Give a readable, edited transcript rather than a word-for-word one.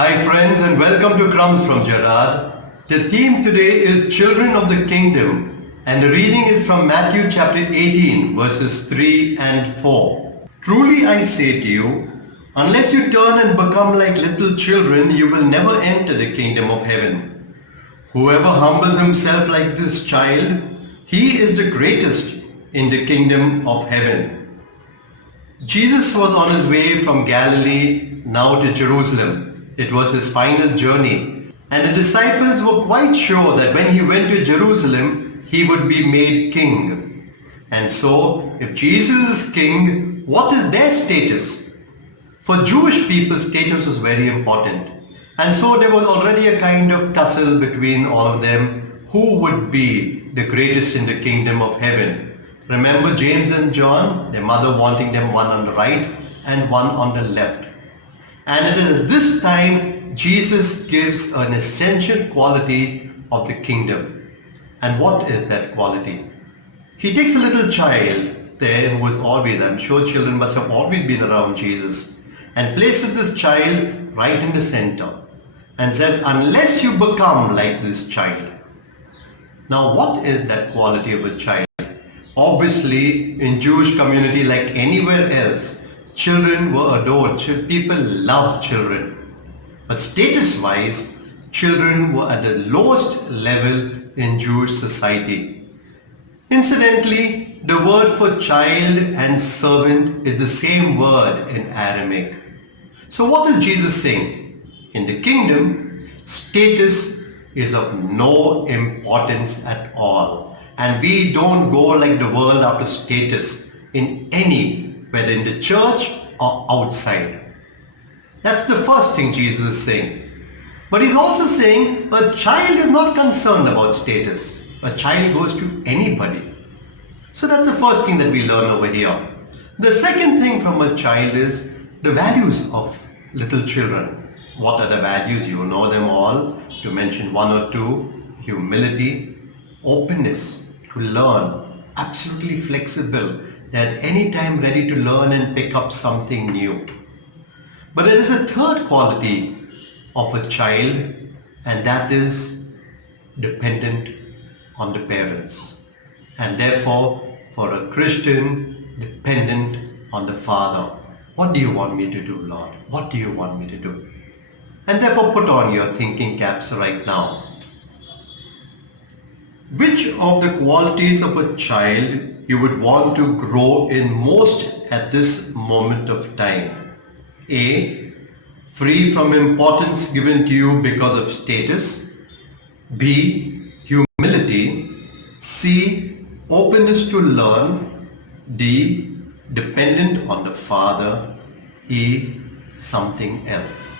Hi friends, and welcome to Crumbz from Gerard. The theme today is Children of the Kingdom, and the reading is from Matthew chapter 18 verses 3 and 4. Truly I say to you, unless you turn and become like little children, you will never enter the kingdom of heaven. Whoever humbles himself like this child, he is the greatest in the kingdom of heaven. Jesus was on his way from Galilee now to Jerusalem. It was his final journey, and the disciples were quite sure that when he went to Jerusalem, he would be made king. And so, if Jesus is king, what is their status? For Jewish people, status was very important. And so there was already a kind of tussle between all of them. Who would be the greatest in the kingdom of heaven? Remember James and John, their mother wanting them one on the right and one on the left. And it is this time Jesus gives an essential quality of the kingdom. And what is that quality? He takes a little child there who was always, I'm sure children must have always been around Jesus, and places this child right in the center and says, unless you become like this child. Now what is that quality of a child? Obviously, in Jewish community like anywhere else, children were adored. People loved children. But status-wise, children were at the lowest level in Jewish society. Incidentally, the word for child and servant is the same word in Aramaic. So what is Jesus saying? In the kingdom, status is of no importance at all. And we don't go like the world after status in any, whether in the church or outside. That's the first thing Jesus is saying. But he's also saying a child is not concerned about status. A child goes to anybody. So that's the first thing that we learn over here. The second thing from a child is the values of little children. What are the values? You know them all. To mention one or two: humility, openness to learn, absolutely flexible, at any time ready to learn and pick up something new. But there is a third quality of a child, and that is dependent on the parents. And therefore, for a Christian, dependent on the Father. What do you want me to do, Lord? What do you want me to do? And therefore put on your thinking caps right now. Which of the qualities of a child you would want to grow in most at this moment of time? A. Free from importance given to you because of status. B. Humility. C. Openness to learn. D. Dependent on the Father. E. Something else.